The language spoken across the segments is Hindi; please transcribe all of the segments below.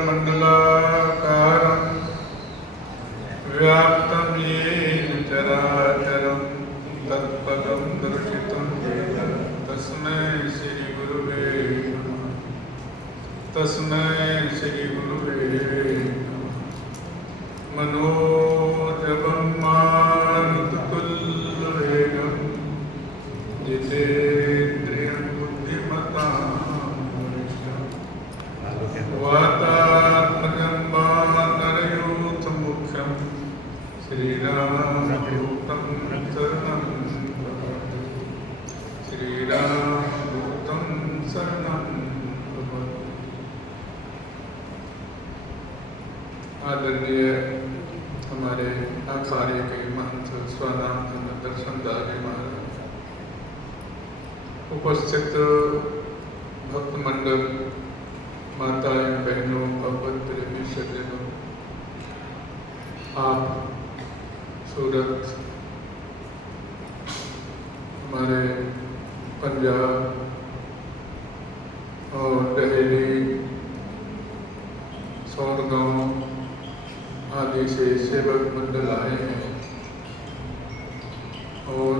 मंडलाकारं व्याप्तं येन चराचरं तत्पदं दर्शितं येन तस्मै श्री गुरुवे नमः। तस्मै श्री गुरुवे नमः। मनोजवं मारुततुल्यवेगं जितेन्द्रियं बुद्धिमतां वातात्मजं वानरयूथमुख्यं श्रीरामदूतं शरणं प्रपद्ये। श्रीरामदूतं शरणं प्रपद्ये। आदरणीय हमारे अखाड़े के महंत स्वनाम दर्शन दास महाराज, उपस्थित भक्त मंडल, माताएं, बहनों, पवित्र सज्जनों, आप सूरत, हमारे पंजाब और दिल्ली, सोनगांव आदि से सेवक मंडल आए हैं और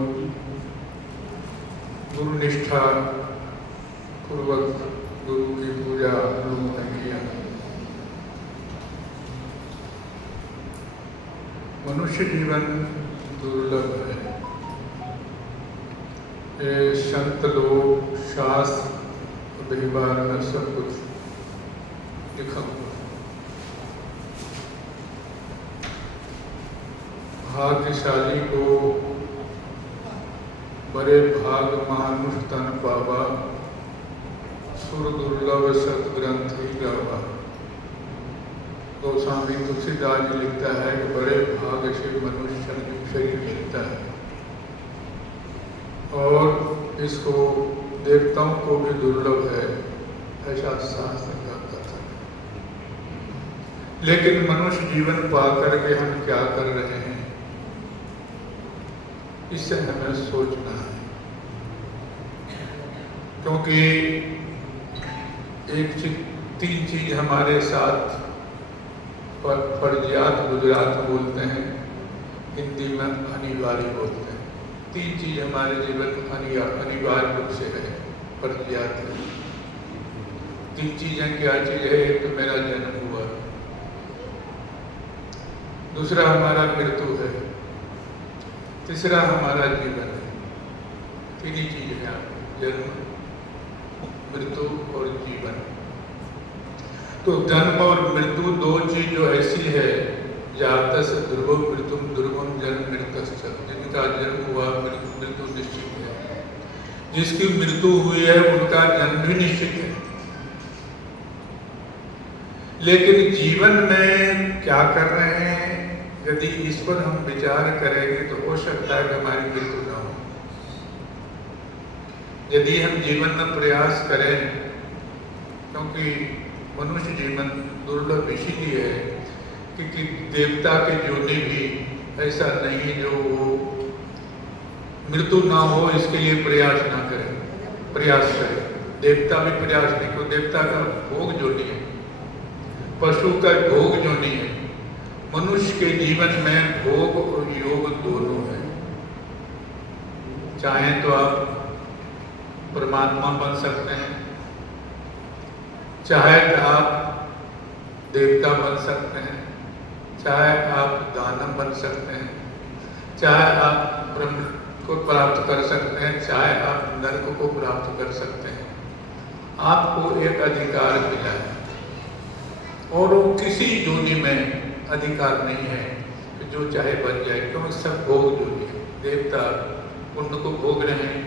गुरु निष्ठा पूर्वक गुरु की पूजा लोगों ने किया। मनुष्य जीवन दुर्लभ है। ये संत लोग, शास्त्र, व्यवहार में सब कुछ लिखा हुआ। भाग्यशाली को बड़े भाग मानुष तन पावा, सुर दुर्लभ सतग्रंथि गावा। गोस्वामी तुलसीदास जी लिखता है कि बड़े भाग से मनुष्य शरीर मिलता है और इसको देवताओं को भी दुर्लभ है, ऐसा शास्त्र का कथन है। लेकिन मनुष्य जीवन पा करके हम क्या कर रहे हैं, इससे हमें सोचना है। क्योंकि तीन चीज हमारे साथ फर्जियात गुजरात बोलते हैं, हिंदी में अनिवार्य बोलते हैं। तीन चीज हमारे जीवन अनिवार्य रूप से है, फर्जियात है। तीन चीजें क्या चीज है? एक तो मेरा जन्म हुआ, दूसरा हमारा मृत्यु है, तीसरा हमारा जीवन है। तीन ही चीज है, जन्म, मृत्यु और जीवन। तो जन्म और मृत्यु दो चीज जो ऐसी है, जातस ध्रुवम मृत्युम ध्रुवम जन्म मृतश्च। जिनका जन्म हुआ मृत्यु निश्चित है, जिसकी मृत्यु हुई है उनका जन्म भी निश्चित है। लेकिन जीवन में क्या कर रहे हैं, यदि इस पर हम विचार करेंगे तो हो सकता है कि हमारी मृत्यु न हो। यदि हम जीवन में प्रयास करें, क्योंकि मनुष्य जीवन दुर्लभ इसीलिए है क्योंकि देवता के योनि भी ऐसा नहीं है जो वो मृत्यु ना हो इसके लिए प्रयास ना करें, प्रयास करें। देवता भी प्रयास नहीं करो, देवता का भोग योनि है, पशु का भोग योनि है। मनुष्य के जीवन में भोग और योग दोनों है। चाहे तो आप परमात्मा बन सकते हैं, चाहे आप देवता बन सकते हैं, चाहे आप दानव बन सकते हैं, चाहे आप ब्रह्म को प्राप्त कर सकते हैं, चाहे आप नरक को प्राप्त कर सकते हैं। आपको एक अधिकार मिला है और वो किसी योनि में अधिकार नहीं है कि जो चाहे बन जाए, क्योंकि सब भोग योनि है। देवता पुण्य को भोग रहे हैं,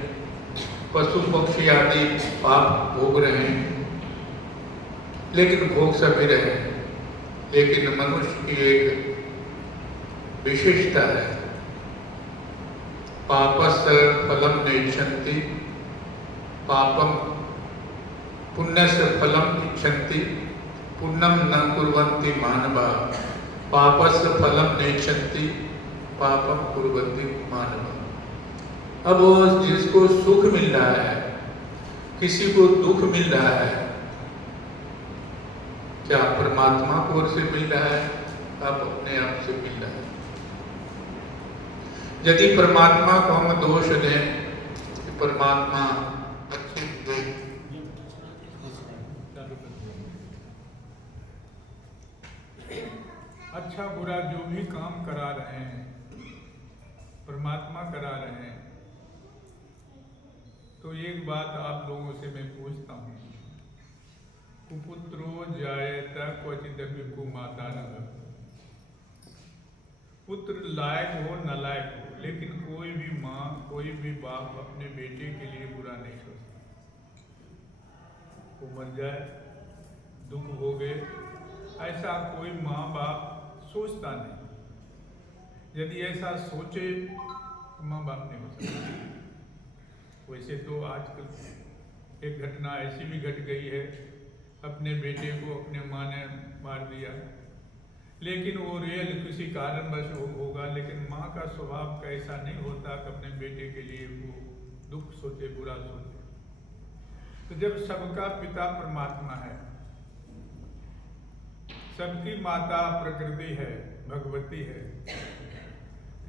पशु पक्षी आदि पाप भोग रहे हैं, लेकिन भोग सभी रहे। लेकिन मनुष्य की एक विशेषता है, पापस्य फलम नेच्छन्ति, पापम पुण्यस्य फलम इच्छन्ति, पुण्यम न कुर्वन्ति मानवा, पापस्य फलम नेच्छन्ति, पापम कुर्वन्ति मानवा। अब जिसको सुख मिल रहा है, किसी को दुख मिल रहा है, क्या परमात्मा को ओर से मिल रहा है, आप अपने आप से मिल रहा है। यदि परमात्मा को हम दोष दें कि परमात्मा अच्छे बुरे, अच्छा बुरा जो भी काम करा रहे हैं परमात्मा करा रहे हैं, तो एक बात आप लोगों से मैं पूछता हूँ, कुपुत्रो जायेत क्वचिदपि कुमाता नः। पुत्र लायक हो नालायक हो, लेकिन कोई भी माँ कोई भी बाप अपने बेटे के लिए बुरा नहीं सोचता। वो मर जाए, दुख हो गए, ऐसा कोई माँ बाप सोचता नहीं। यदि ऐसा सोचे तो माँ बाप नहीं हो सकता। वैसे तो आजकल एक घटना ऐसी भी घट गई है, अपने बेटे को अपने माँ ने मार दिया, लेकिन वो रियल किसी कारणवश होगा, लेकिन माँ का स्वभाव कैसा नहीं होता कि अपने बेटे के लिए वो दुख सोचे, बुरा सोचे। तो जब सबका पिता परमात्मा है, सबकी माता प्रकृति है, भगवती है,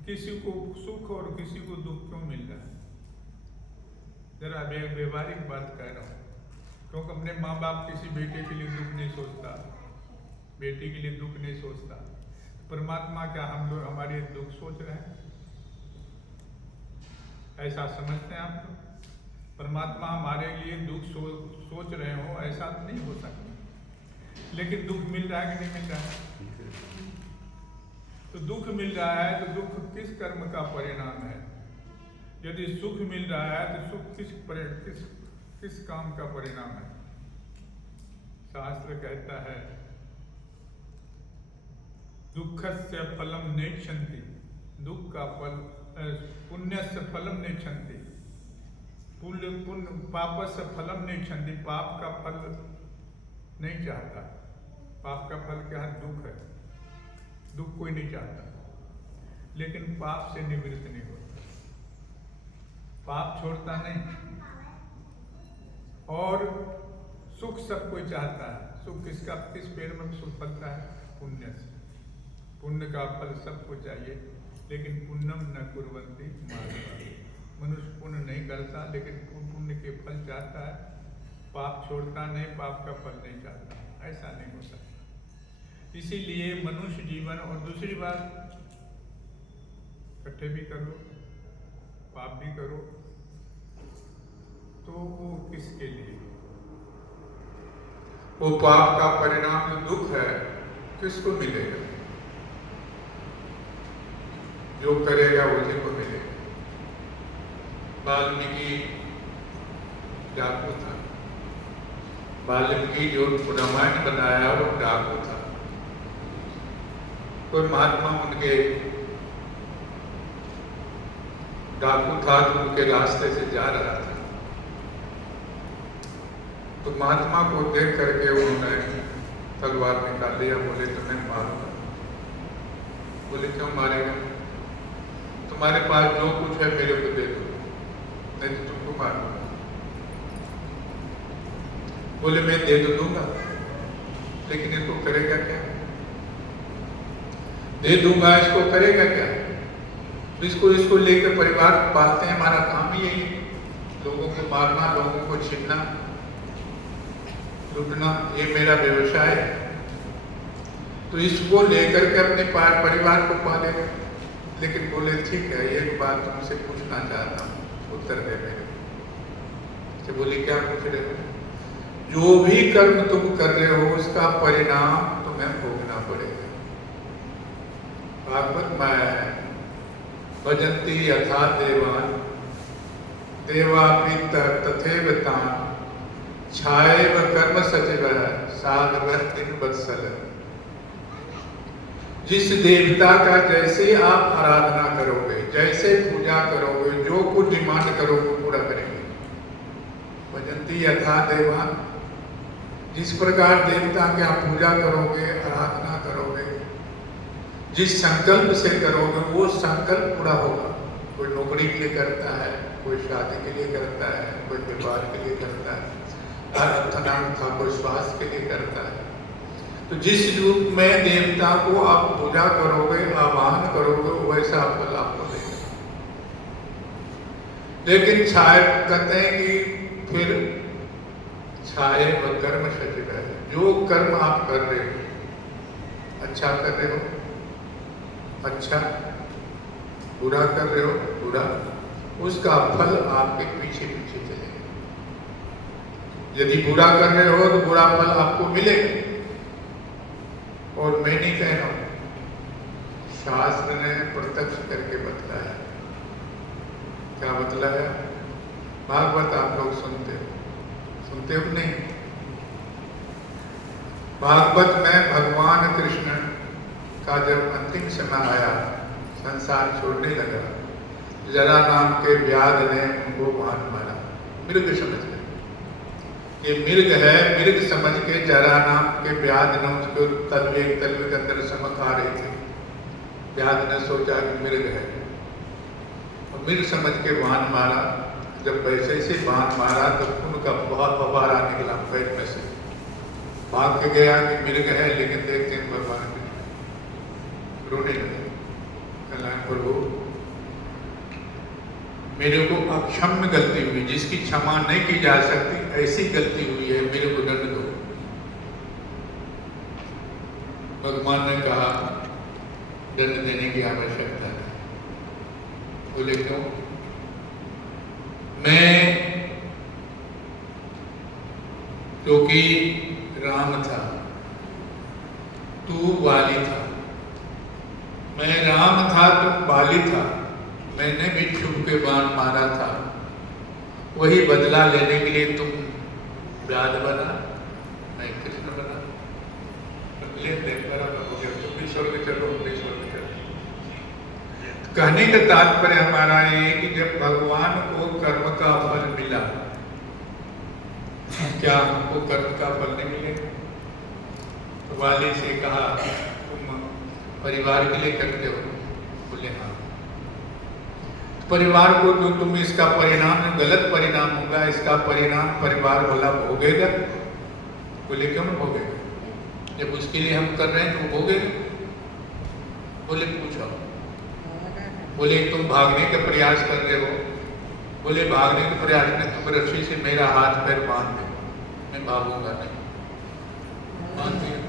किसी को सुख और किसी को दुख क्यों मिल रहा है? जरा व्यवहारिक बात कह रहा हूँ, क्योंकि अपने माँ बाप किसी बेटे के लिए दुख नहीं सोचता, बेटी के लिए दुख नहीं सोचता। परमात्मा क्या हम लोग हमारे दुख सोच रहे हैं? ऐसा समझते हैं आप लोग? परमात्मा हमारे लिए दुख सोच रहे हो, ऐसा तो नहीं हो सकता। लेकिन दुख मिल रहा है कि नहीं मिल रहा है? तो दुख मिल रहा है तो दुख किस कर्म का परिणाम है? यदि सुख मिल रहा है तो सुख किस काम का परिणाम है? शास्त्र कहता है दुःखस्य फलम नेच्छन्ति, दुख का फल पुण्यस्य फलम नेच्छन्ति, पुण्य पापस्य फलम नेच्छन्ति, पाप का फल नहीं चाहता। पाप का फल क्या है? दुख है। दुख कोई नहीं चाहता, लेकिन पाप से निवृत्त नहीं होता, पाप छोड़ता नहीं। और सुख सब कोई चाहता है। सुख किस पेड़ में सुख फलता है? पुण्य से। पुण्य का फल सबको चाहिए, लेकिन पुण्यम न कुर्वन्ति माधवा। मनुष्य पुण्य नहीं करता, लेकिन पुण्य के फल चाहता है, पाप छोड़ता नहीं, पाप का फल नहीं चाहता। ऐसा नहीं होता। इसीलिए मनुष्य जीवन, और दूसरी बात, इकट्ठे भी करो पाप भी करो, तो वो किसके लिए? वो पाप का परिणाम जो दुख है किसको मिलेगा? जो करेगा उसी को मिलेगा। वाल्मीकि डाकू था। वाल्मीकि जो रामायण बनाया वो डाकू था। कोई महात्मा उनके डाकू था तो उनके रास्ते से जा रहा था, तो महात्मा को देख करके उन्होंने तलवार निकाल लिया। बोले तुम्हें मारूंगा। बोले क्यों मारेगा? तुम्हारे पास जो कुछ है मेरे को दे दो, नहीं तो तुमको मारूंगा। बोले मैं दे तो दूंगा, लेकिन इसको करेगा क्या? दे दूंगा, इसको करेगा क्या? इसको लेकर परिवार पालते हैं, हमारा काम ही यही, लोगों को मारना, लोगों को छीनना, लूटना, ये मेरा व्यवसाय है। तो इसको लेकर के अपने परिवार को पालेगा। लेकिन बोले ठीक है, एक बात तुमसे पूछना चाहता हूँ, उत्तर दे मेरे। तो बोले क्या पूछ रहे हो? जो भी कर्म तुम कर रहे हो उसका परिणाम तुम्हें भोगना पड़ेगा। भागवत में है भजन्ति यथा देवान देवापि तथैव तान् छायैव कर्म सचिव सागरः दिन वत्सल। जिस देवता का जैसे आप आराधना करोगे, जैसे पूजा करोगे, जो कुछ डिमांड करोगे पूरा करेंगे। भजन्ति यथा देवान, जिस प्रकार देवता की आप पूजा करोगे, आराधना करोगे, जिस संकल्प से करोगे वो संकल्प पूरा होगा। कोई नौकरी के लिए करता है, कोई शादी के लिए करता है, कोई व्यापार के लिए करता है, अर्थान था कोई स्वास्थ्य के लिए करता है। तो जिस रूप में देवता को आप पूजा करोगे, आवाहन करोगे, वैसा फल आपको देगा। लेकिन छाया कहते हैं कि फिर छाए व कर्म सचिव है, जो कर्म आप कर रहे हो, अच्छा कर रहे हो अच्छा, बुरा कर रहे हो बुरा, उसका फल आपके पीछे पीछे चलेगा। यदि बुरा कर रहे हो तो बुरा फल आपको मिलेगा। और मैं नहीं कह रहा हूं, शास्त्र ने प्रत्यक्ष करके बतलाया। क्या बतलाया? भागवत आप लोग सुनते हो नहीं? भागवत में भगवान कृष्ण का जब अंतिम समय आया, संसार छोड़ने लगा, जरा नाम के व्याध ने उनको बाण मारा, मृग समझ गए। ये मृग है, मृग समझ के जरा नाम के व्याध ने उसको तलवे के अंदर समक आ रहे थे। व्याध ने सोचा कि मृग है, और मृग समझ के बाण मारा। जब वैसे से बाण मारा तो खून का बहुत फव्वारा निकला पेट में से। भाग के गया कि मृग है, लेकिन देखते हैं भगवान रोने लगे। कल्याण प्रभु, मेरे को अक्षम्य गलती हुई, जिसकी क्षमा नहीं की जा सकती, ऐसी गलती हुई है, मेरे को दंड दो। भगवान ने कहा दंड देने की आवश्यकता है। बोले क्यों? मैं क्योंकि राम था, तू वाली था। मैं राम था, तुम बाली था। मैंने भी छुप के बाण मारा था, वही बदला लेने के लिए तुम व्याध बना, मैं कृष्ण बना। तुम भी स्वर्ग चलो, हम भी स्वर्ग चलो। कहने का तात्पर्य हमारा ये कि जब भगवान को कर्म का फल मिला, क्या हमको कर्म का फल नहीं मिलेगा? तो वाली से कहा तुम परिवार के लिए करते हो? बोले हाँ। परिवार को जो तुम इसका परिणाम गलत परिणाम होगा, इसका परिणाम परिवार वाला भोगेगा। बोले क्यों नहीं भोगेगा? जब उसके लिए हम कर रहे हैं तो भोगेगा। बोले पूछो। बोले तुम भागने का प्रयास कर रहे हो? बोले भागने का प्रयास में तुम रस्सी से मेरा हाथ पैर बांध दे, मैं भागूंगा नहीं। बांध दिया।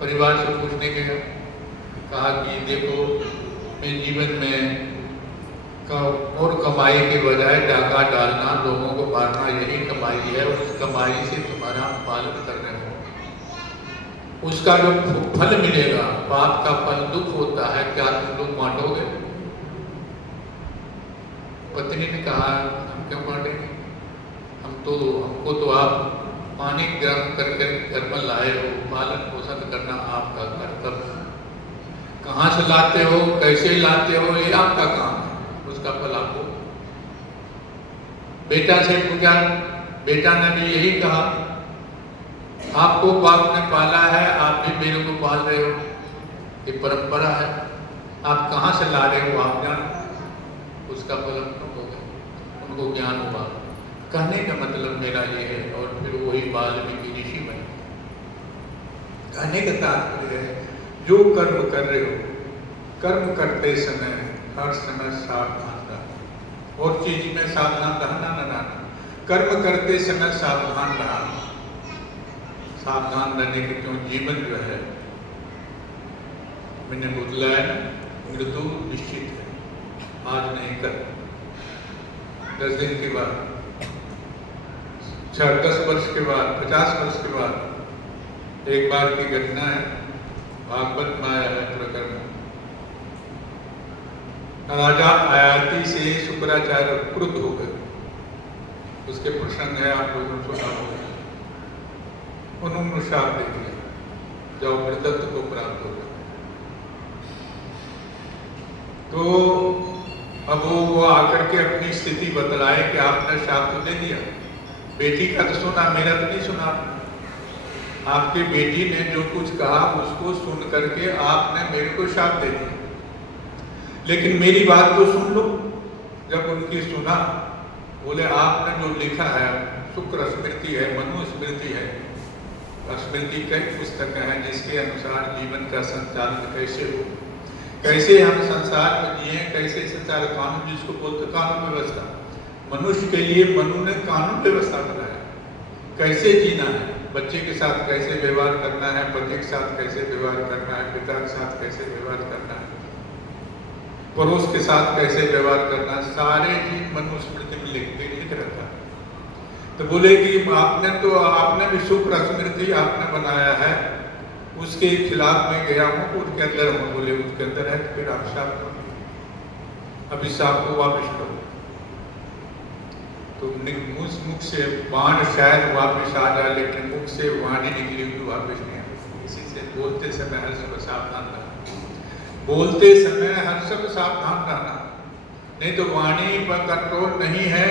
परिवार से पूछने गया, कहा कि देखो मैं जीवन में और कमाई के बजाय डाका डालना, लोगों को मारना, यही कमाई है। उस कमाई से तुम्हारा पालन कर रहे हो, उसका जो फल मिलेगा, पाप का फल दुख होता है, क्या तुम लोग बांटोगे? पत्नी ने कहा हम क्यों बांटेंगे? हमको तो आप पानी गर्म करके घर में लाए हो, पालन पोषण करना आपका कर्तव्य। कहाँ से लाते हो, कैसे लाते हो, ये आपका काम है, उसका फल आपको। बेटा से पूछा, बेटा ने भी यही कहा, आपको बाप ने पाला है, आप भी मेरे को पाल रहे हो, ये परंपरा है, आप कहाँ से ला रहे हो आप जान, उसका फल उनको ज्ञान हुआ। कहने का मतलब मेरा ये है, और फिर वही वाल्मीकि ऋषि बने। कहने का तात्पर्य है, जो कर्म कर रहे हो, कर्म करते समय हर समय सावधान रहना। और चीज में सावधान रहना न रहना, कर्म करते समय सावधान रहना। सावधान रहने के क्यों? जीवन जो है, मैंने बतलाया ना, मृत्यु निश्चित है, आज नहीं कर 10 दिन के बाद, 10 वर्ष के बाद, 50 वर्ष के बाद। एक बार की घटना है, भागवत में आया है प्रकरण। राजा आयाति से शुक्राचार्य क्रुद्ध हो गए, उसके प्रसंग है, आप लोगों ने सुना होगा। उन्होंने शाप दे दिया, जाओ मृतत्व को प्राप्त हो गया। तो अब वो आकर के अपनी स्थिति बतलाए कि आपने शाप तो दे दिया, बेटी का तो सुना, मेरा तो नहीं सुना। आपकी बेटी ने जो कुछ कहा उसको सुन करके आपने मेरे को शाप दे दिया, लेकिन मेरी बात तो सुन लो। जब उनकी सुना, बोले आपने जो लिखा है, शुक्र स्मृति है, मनु स्मृति है, स्मृति कई पुस्तकें हैं जिसके अनुसार जीवन का संचालन कैसे हो, कैसे हम संसार में जिए, कैसे संसार कानून जिसको बोलते कानून व्यवस्था, मनुष्य के लिए मनु ने कानून व्यवस्था बनाया, कैसे जीना है, बच्चे के साथ कैसे व्यवहार करना है, पति के साथ कैसे व्यवहार करना है, पिता के साथ कैसे व्यवहार करना है, पड़ोस के साथ कैसे व्यवहार करना है, सारे चीज मनुस्मृति में लिख रखा है। तो बोले कि आपने भी शुक्र स्मृति आपने बनाया है, उसके खिलाफ में गया हूँ, उसके अंदर हूँ। बोले उसके अंदर है, फिर आप साफ करो, अभिशाप को वापिस करो। तो मुख से बाण शायद वापिस आ जाए, लेकिन मुख से वाणी निकली हुई वापिस नहीं आती। इसी से बोलते समय हर समय सावधान रहना, बोलते समय हर समय सावधान रहना, नहीं तो वाणी पर कंट्रोल नहीं है।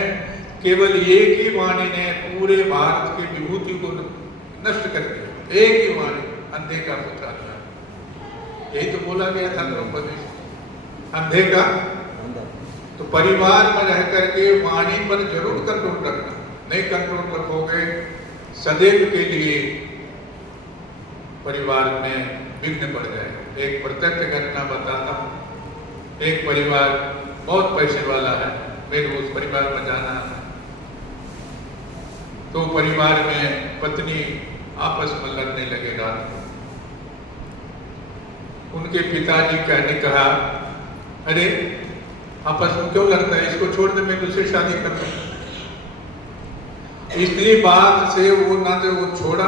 केवल एक ही वाणी ने पूरे भारत की विभूति को नष्ट कर दिया, एक ही वाणी, अंधे का पुत्र था। यही तो बोला गया था द्रौपदी, अंधे का। तो परिवार में रह करके वाणी पर जरूर कंट्रोल रखना, नहीं कंट्रोल रखोगे सदैव के लिए परिवार में विघ्न पड़ जाए। एक प्रत्यक्ष घटना बताता हूँ। एक परिवार बहुत पैसे वाला है, मेरे उस परिवार में जाना है। तो परिवार में पत्नी आपस में लड़ने लगे रात को। उनके पिताजी कहा, अरे आपस में क्यों लड़ता है, इसको छोड़ दे, मैं दूसरी शादी कर लूं। इतनी बात से वो ना तो वो छोड़ा,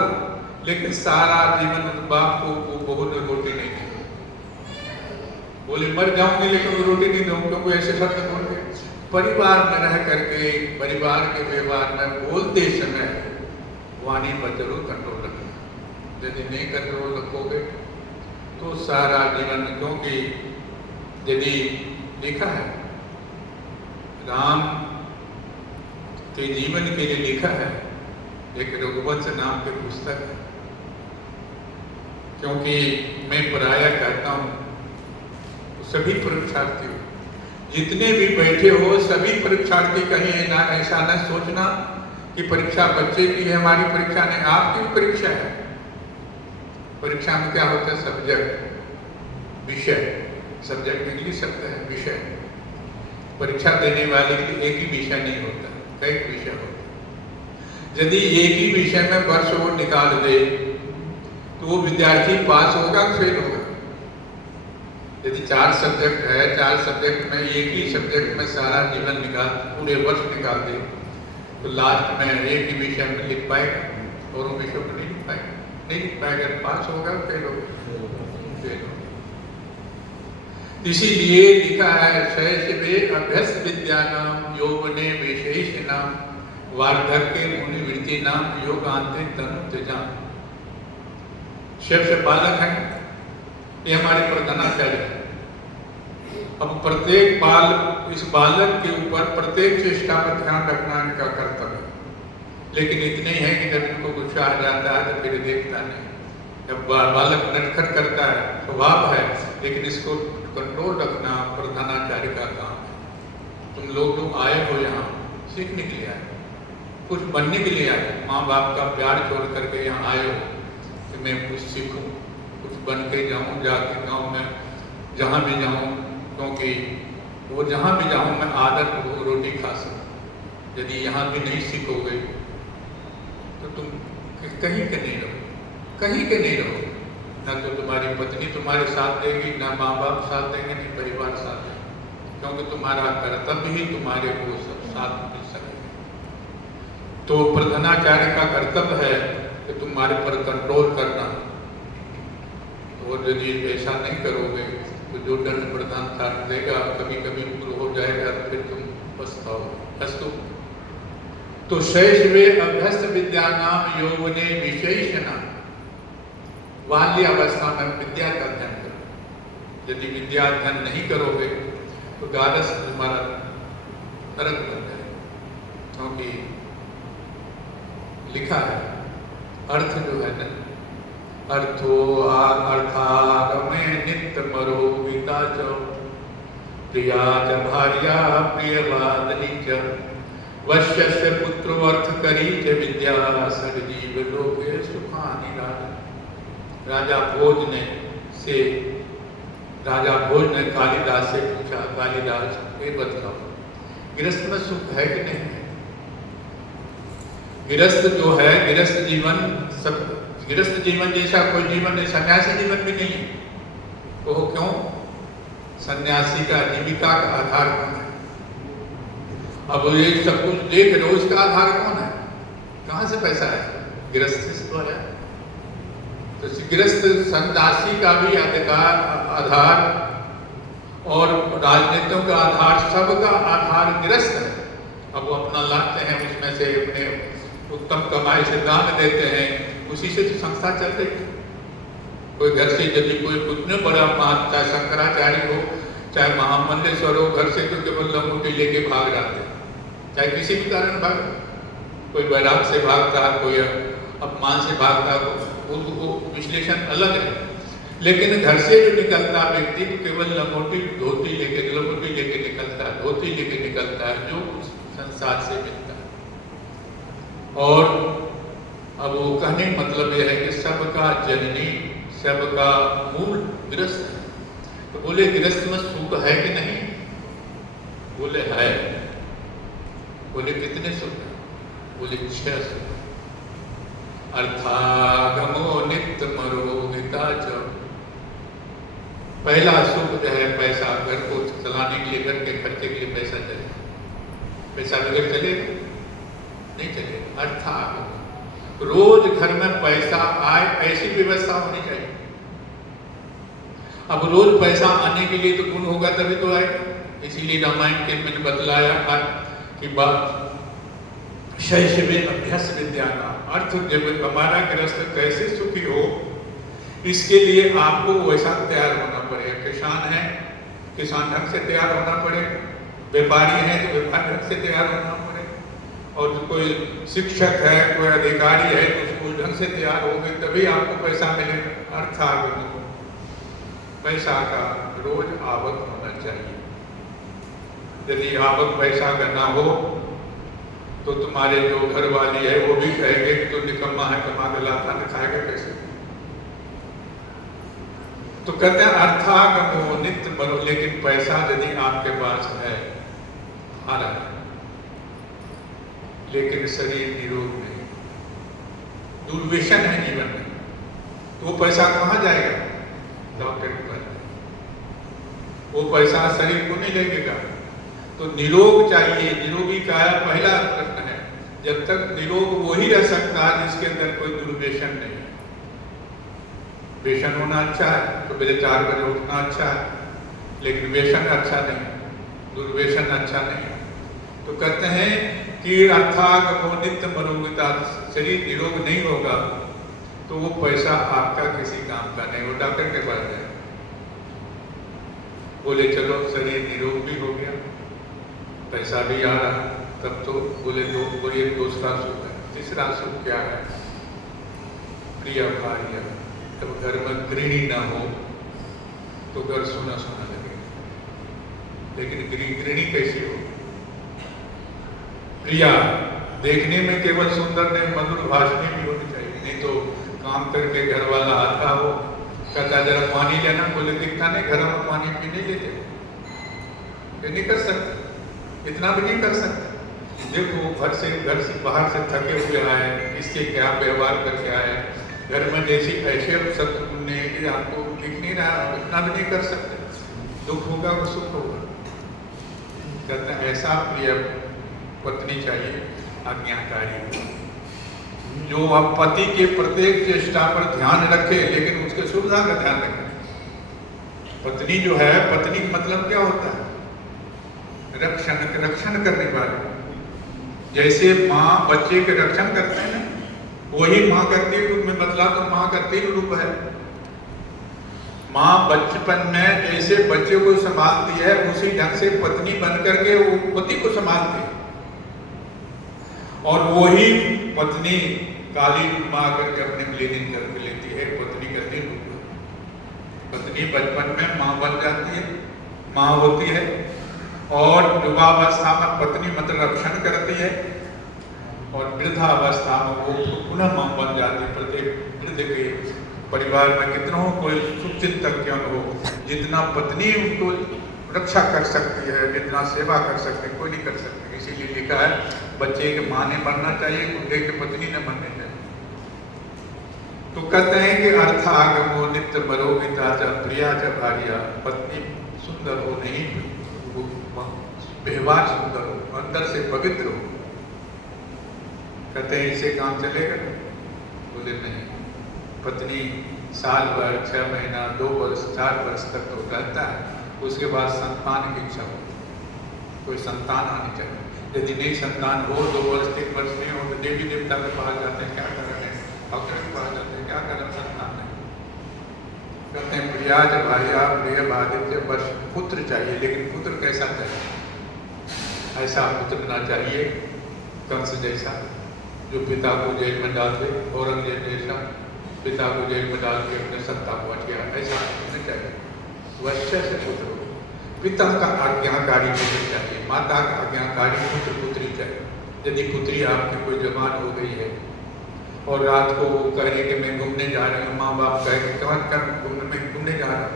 लेकिन सारा जीवन बाप को बहू ने रोटी नहीं दी। बोले मर जाऊंगी लेकिन रोटी नहीं दूंगा, क्योंकि ऐसे शब्द बोल गए। परिवार में रह करके, परिवार के व्यवहार में बोलते समय वाणी पर जरूर कंट्रोल रखना। यदि नहीं कंट्रोल रखोगे तो सारा जीवन, क्योंकि यदि लिखा है राम के जीवन के लिए लिखा है, एक रघुवंश नाम के पुस्तक है। क्योंकि मैं प्रायः कहता हूँ सभी परीक्षार्थी जितने भी बैठे हो, सभी परीक्षार्थी कहीं ऐसा न सोचना कि परीक्षा बच्चे की है, हमारी परीक्षा नहीं, आपकी भी परीक्षा है। परीक्षा में क्या होता है, सब्जेक्ट, विषय। सब्जेक्ट इंग्लिश शब्द है, विषय। परीक्षा देने वाले के लिए एक ही विषय नहीं होता, कई विषय होते। यदि एक ही विषय में वर्ष वो निकाल दे तो वो विद्यार्थी पास होगा, फेल होगा। यदि 4 सब्जेक्ट है, 4 सब्जेक्ट में एक ही सब्जेक्ट में सारा जीवन निकाल, पूरे वर्ष निकाल दे, तो लास्ट में एक ही विषय में लिख पाएगा और वो विषय को नहीं लिख पाएगा। नहीं लिख पाएगा, पास होगा, फेल होगा, फेल होगा। इसीलिए लिखा है, शैशवे अभ्यस्त विद्यानाम यौवने विशेषणाम वार्धक्ये मुनिवृत्तिनाम योगान्ते तनु त्यजाम। शिव से बालक है, ये हमारे प्रधानाचार्य है। अब प्रत्येक इस बालक के ऊपर प्रत्येक चेष्टा पर ध्यान रखना इनका कर्तव्य है। लेकिन इतने ही है कि जब इनको गुस्सा आ जाता है तो फिर देखता नहीं। जब बालक नटखट करता है, स्वभाव है, लेकिन इसको कंट्रोल रखना प्रधानाचार्य का काम है। तुम लोग आए हो यहाँ सीखने के लिए आए, कुछ बनने के लिए आए। माँ बाप का प्यार छोड़ करके यहाँ आए हो कि मैं कुछ सीखूं, कुछ बन के जाऊँ, जाके गाँव में जहाँ भी जाऊँ, क्योंकि वो जहाँ भी जाऊँ मैं आदर रोटी खा सकूँ। यदि यहाँ भी नहीं सीखोगे तो तुम कहीं के नहीं रहो, कहीं के नहीं रहो। ना तो तुम्हारी पत्नी तुम्हारे साथ देगी, ना माँ बाप साथ देंगे, नहीं परिवार साथ देंगे, क्योंकि तुम्हारा कर्तव्य ही तुम्हारे को सब साथ मिल सकेंगे। तो प्रधानाचार्य का कर्तव्य है कि तुम्हारे पर कंट्रोल करना। और यदि ऐसा नहीं करोगे तो जो दंड प्रधान देगा, कभी कभी पूरा हो जाएगा, फिर तुम पछताओगे। अस्तु। तो शैशवे अभ्यस्त विद्यानाम यौवने विशेषणाम, बाल्य अवस्था में विद्या का अध्ययन करो। यदि विद्या अध्ययन नहीं करोगे तो द्वादश तुम्हारा नरक बन जाएगा। क्योंकि लिखा है, अर्थ जो है ना, अर्थो अर्थागमे नित्य मरो गीता च प्रिया च भार्या प्रियवादिनी च वश्यस्य पुत्रोऽर्थ करी च विद्या सजीव लोके सुखानि राजा। राजा भोज ने कालिदास से पूछा, कालिदास ये बताओ गृहस्थ में सुख है कि नहीं है? गृहस्थ जो है, गृहस्थ जीवन जैसा कोई जीवन नहीं, सन्यासी जीवन भी नहीं है। तो क्यों? सन्यासी का जीविका का आधार कौन है? अब ये सब कुछ देख रहे हो, इसका आधार कौन है? कहाँ से पैसा है? गृहस्थ से तो है। तो गृहस्थ सन्यासी का भी अधिकार आधार और राजनीतियों का आधार, सबका आधार गृहस्थ है। अब वो अपना लाते हैं, उसमें से अपने उत्तम कमाई से दान देते हैं, उसी से तो संस्था चल रही है। कोई घर से यदि कोई कितने बड़ा महान, चाहे शंकराचार्य हो, चाहे महामंडलेश्वर हो, घर से तो केवल लंगोटी लेके भाग जाते हैं, चाहे किसी भी कारण भाग, कोई वैराग से भागता है, कोई अपमान से भागता है, उनको विश्लेषण अलग है। लेकिन घर से जो निकलता व्यक्ति तो केवल धोती लेके निकलता है, धोती लेके निकलता है, जो संसार से मिलता है। और अब वो कहने मतलब यह है कि सबका जननी, सबका मूल गृहस्थ है। तो बोले गृहस्थ में सुख है कि नहीं? बोले है। बोले कितने सुख है? बोले 6 सुख। अर्थागमो नित्य मरोगिता च। पहला सुख जो है पैसा, घर को चलाने के लिए, घर के खर्चे के लिए पैसा चाहिए। पैसा बगैर चलेगा? नहीं चलेगा। अर्थागम, रोज घर में पैसा आए, ऐसी व्यवस्था होनी चाहिए। अब रोज पैसा आने के लिए तो गुण होगा तभी तो आएगा। इसीलिए रामायण के में बतलाया कि बात शैशवे अभ्यास विद्याना, अर्थ जब हमारा गृहस्थ कैसे सुखी हो, इसके लिए आपको वैसा तैयार होना पड़ेगा। किसान है, किसान ढंग से तैयार होना पड़ेगा। व्यापारी है तो व्यापार ढंग से तैयार होना पड़ेगा। और कोई शिक्षक है, कोई अधिकारी है, तो उसको ढंग से तैयार होंगे तभी आपको पैसा मिलेगा। अर्थात पैसा का रोज आवक होना चाहिए। यदि आवक पैसा का ना हो तो तुम्हारे जो घर वाली है वो भी कहेंगे कि तू निकम्मा है, कमा के लाता न खाएगा कैसे? तो कहते हैं अर्थागमो नित्य मरो। लेकिन पैसा यदि आपके पास है, आ रहा है, लेकिन शरीर निरोग नहीं, दुर्व्यसन है जीवन में, तो वो पैसा कहाँ जाएगा? डॉक्टर के पास। वो पैसा शरीर को नहीं लगेगा। तो निरोग चाहिए, निरोगी काया पहला प्रश्न है। जब तक निरोग वही रह सकता है जिसके अंदर कोई दुर्व्यसन नहीं है। व्यसन होना अच्छा है तो पहले 4 बजे उठना अच्छा है, लेकिन व्यसन अच्छा नहीं, दुर्व्यसन अच्छा नहीं। तो कहते हैं कि अर्थागमो नित्य मनोगिता, शरीर निरोग नहीं होगा तो वो पैसा आपका किसी काम का नहीं। वो डॉक्टर के पास जाए, बोले चलो शरीर निरोग भी हो गया, पैसा भी आ रहा, तब तो बोले दो, बोले दूसरा सुख है। तीसरा सुख क्या है? प्रिय भार्य। जब घर में गृहिणी ना हो तो घर सुना सुना लगे, लेकिन गृहिणी कैसी हो? प्रिया, देखने में केवल सुंदर नहीं, मधुर भाषणी भी होनी चाहिए। नहीं तो काम करके घर वाला आता हो, कहता जरा पानी लेना, बोले दिखता नहीं, घर में पानी पीने लेते, ये नहीं कर सकते, इतना भी नहीं कर सकते। देखो घर से बाहर से थके हुए आए, इससे क्या व्यवहार करके आए, घर में जैसी ऐसे शब्द सुनने कि आपको दिख नहीं रहा, इतना भी नहीं कर सकते। दुख होगा वो सुख होगा। कहते हैं ऐसा प्रिय पत्नी चाहिए, आज्ञाकारी, जो आप पति के प्रत्येक चेष्टा पर ध्यान रखे, लेकिन उसके सुविधा का ध्यान रखे। पत्नी जो है, पत्नी का मतलब क्या होता है? रक्षण करने वाले। जैसे माँ बच्चे के रक्षण करते हैं, वही माँ करती है। रूप में बदला तो माँ करती ही रूप है। माँ बचपन में जैसे बच्चे को संभालती है, उसी ढंग से पत्नी बन करके वो पति को संभालती है। और वही पत्नी काली माँ करके अपने विलीन करके लेती है। पत्नी करती रूप, पत्नी बचपन में माँ बन जाती है, माँ होती है, और युवावस्था में पत्नी मतलब रक्षण करती है और वृद्धावस्था में वो पुनः मां बन जाती है। प्रत्येक वृद्ध के परिवार में कितनों कोई शुभचिंतक क्यों हो, जितना पत्नी उनको रक्षा कर सकती है, जितना सेवा कर सकती है, कोई नहीं कर सकती। इसीलिए लिखा है बच्चे के मां ने बनना चाहिए, बुढ़े के पत्नी ने बनने चाहिए। तो कहते हैं कि अर्थागमो नित्य बरोगिता च प्रिया च भार्या, पत्नी सुंदर हो, नहीं व्यवहार सुंदर हो, अंदर से पवित्र हो। कहते हैं इससे काम चलेगा? बोले नहीं। पत्नी साल भर, 6 महीना, 2 वर्ष, 4 वर्ष तक तो रहता है, उसके बाद संतान की इच्छा हो, कोई संतान आनी चाहिए। यदि नहीं संतान हो, 2 वर्ष 3 वर्ष नहीं हो, तो देवी देवता के पास जाते हैं, क्या कर रहे हैं, डॉक्टर के पास जाते हैं, क्या कर रहे हैं, संतान नहीं। कहते हैं प्रियाज भार्या प्रिय भादित्य वर्ष, पुत्र चाहिए, लेकिन पुत्र कैसा चाहिए? ऐसा पुत्र ना चाहिए कंस जैसा जो पिता को जेल में डाल दे, औरंगजेब जैसा पिता को जेल में डाल के अपने सत्ता को हटिया, ऐसा नहीं चाहिए। वश्य से पुत्र हो, पिता का आज्ञाकारी पुत्र चाहिए, माता का आज्ञाकारी पुत्र पुत्री चाहिए। यदि पुत्री आपकी कोई जवान हो गई है और रात को वो कह रही कि मैं घूमने जा रही हूँ, माँ बाप कहे कि घूमने जा रहा हूँ,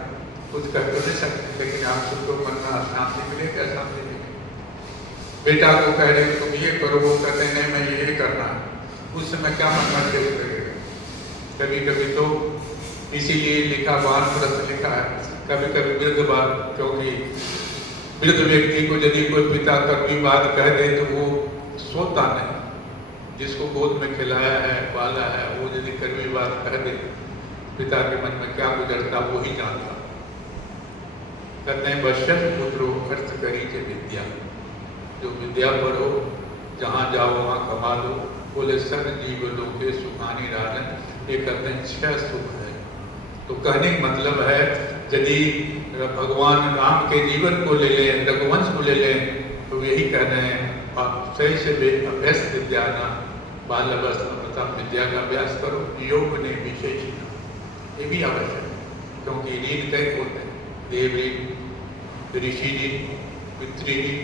कुछ कर तो नहीं सकते, लेकिन आप सबको मन में शांति मिले, क्या शांति मिले? बेटा को कह रहे तुम ये करो, वो कहते हैं नहीं मैं ये करना है, उस समय क्या मन में देख करेगा? कभी कभी तो इसीलिए लिखा वानप्रस्थ लिखा है, कभी कभी वृद्ध बात, क्योंकि वृद्ध व्यक्ति को यदि कोई पिता कभी बात कह दे तो वो सोता नहीं, जिसको गोद में खिलाया है पाला है, वो यदि कभी बात कह दे, पिता के मन में क्या गुजरता वो ही जानता। कहते हैं वश्यत पुत्रो अर्थ करी के विद्या, जो विद्या पढ़ो, जहाँ जाओ वहाँ कमा लो। बोले सन जीव लोके सुखानी राजन, ये कहते हैं 6 सुख है। तो कहने का मतलब है यदि भगवान राम के जीवन को ले लें, रघुवंश को ले लें, तो यही कह रहे हैं आप सही से अभ्यास विद्या ना बाल्यावस्था प्रथम विद्या का अभ्यास करो, योग ने विशेष, ये भी आवश्यक है। क्योंकि ऋण कई होते हैं, देव ऋण, ऋषि ऋण, पितृ ऋण,